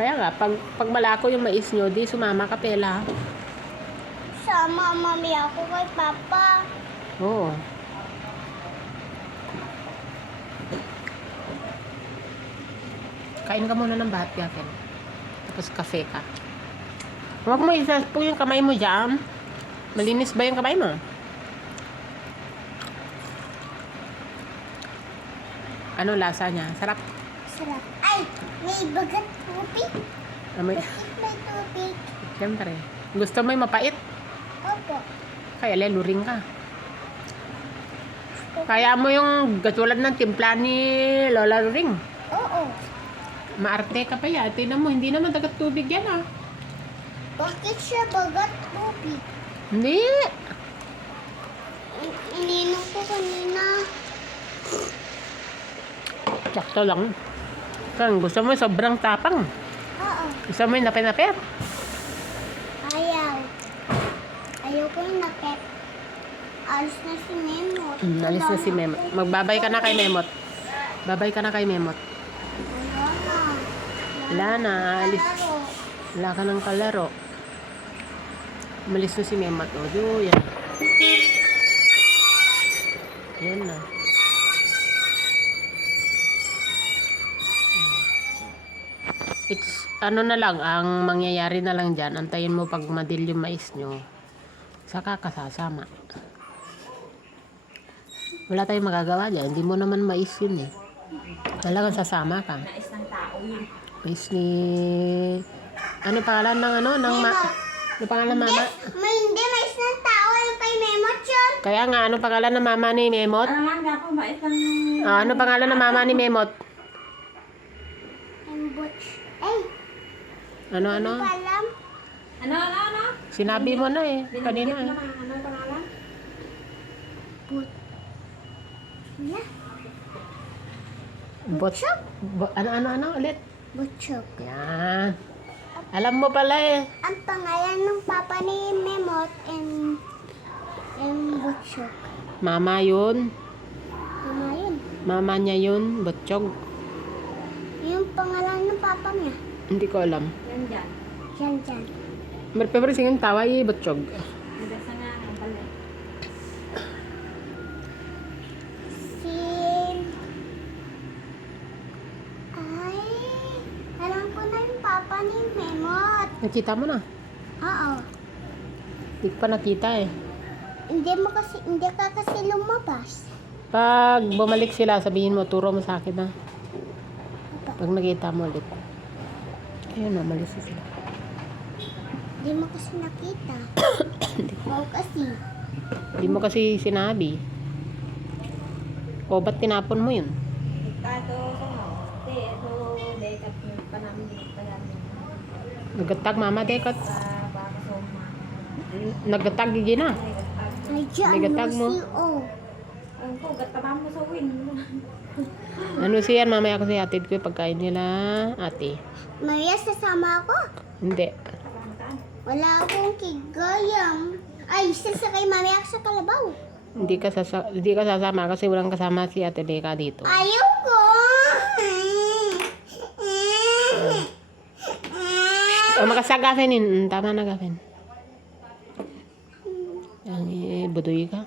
Kaya nga, pag malako yung mais nyo, di sumama ka, Pela. Sama mami ako kay Papa. Oo. Kain ka muna ng bahati akin. Tapos kafe ka. Huwag mo isa-spoon yung kamay mo dyan. Malinis ba yung kamay mo? Ano lasa niya? Sarap. Sarap. Ay, may bagat tubig. Amoy. Bakit may tubig? Siyempre. Gusto mo yung mapait? Opo. Kaya leluring ka. Kaya mo yung katulad ng timpla ni Lola Luring. Oo. Maarte ka pa yan. Tingnan mo, hindi naman dagat tubig yan ah. Bakit siya bagat tubig? Hindi. Ininom ko kanina. Sakto lang. Kung gusto mo sobrang tapang. Oo. Gusto mo yung napin-napir. Ayaw. Ayaw ko yung nakep. Alis na si Memot. Alis na si Memot. Magbabay ka na kay Memot. Babay ka na kay Memot. Wala na. Wala na. Alis. Laro. Wala ka ng kalaro. Umalis na si Memot. O, yan. Yan na. It's, ano na lang, ang mangyayari na lang dyan, antayin mo pag madil yung mais nyo, saka kasasama. Wala tayong magagawa dyan, hindi mo naman mais yun eh. Talagang sasama ka. Nais ng tao yun. Mais ni... Ano pangalan ng ano? Ng ano pangalan mama? Hindi, may isang tao yung kay Memot yun. Kaya nga, ano pangalan ng mama ni Memot? Ano nga po, mais ng... Ano pangalan ng mama ni Memot? And Butch. Ay, Ano? ano pa alam? Ano? Sinabi mo na eh, kanina eh. Ano pangalan? Wala. Ano ulit? Butchok. Yan. Alam mo pala eh. Ang pangalan ng papa ni Memot and Butchok. Mama yun. Mama yun. Mama niya yun, Butchog. Yung pangalan ng papa niya. Hindi ko alam. Yan dyan. Dyan. Pero singin tawa eh, Butchog. Nagasa nga ang pala. Si... Ay, alam ko na yung papa ni Memot. Nakita mo na. Oo. Hindi ko pa nakita eh. Hindi ka kasi lumabas. Pag bumalik sila, sabihin mo, turo mo sa akin na. Pag nakita mo ulit. Ayun na, malis na sila. Hindi mo kasi nakita. Oo kasi. Hindi mo kasi sinabi. O, ba't tinapon mo yun? Ito, ito, dekat pa namin pa namin. Nagatag, mama, dekat. Baka soma. Nagatag, gigi na. Ay, dyan Nagatag mo. si O. Ang ko, gataba mo sa win. Ano siyan, mamaya kasi atid ko yung pagkain nila, ate. Maria, sasama ako. Hindi. Wala akong kigayang. Ay, sasakay mamaya ako sa kalabaw. Hindi ka sasama kasi walang kasama si Ate Leka dito. Ayaw ko. O, makasagafin yun. Tama na, gafin. Ang budoy ka.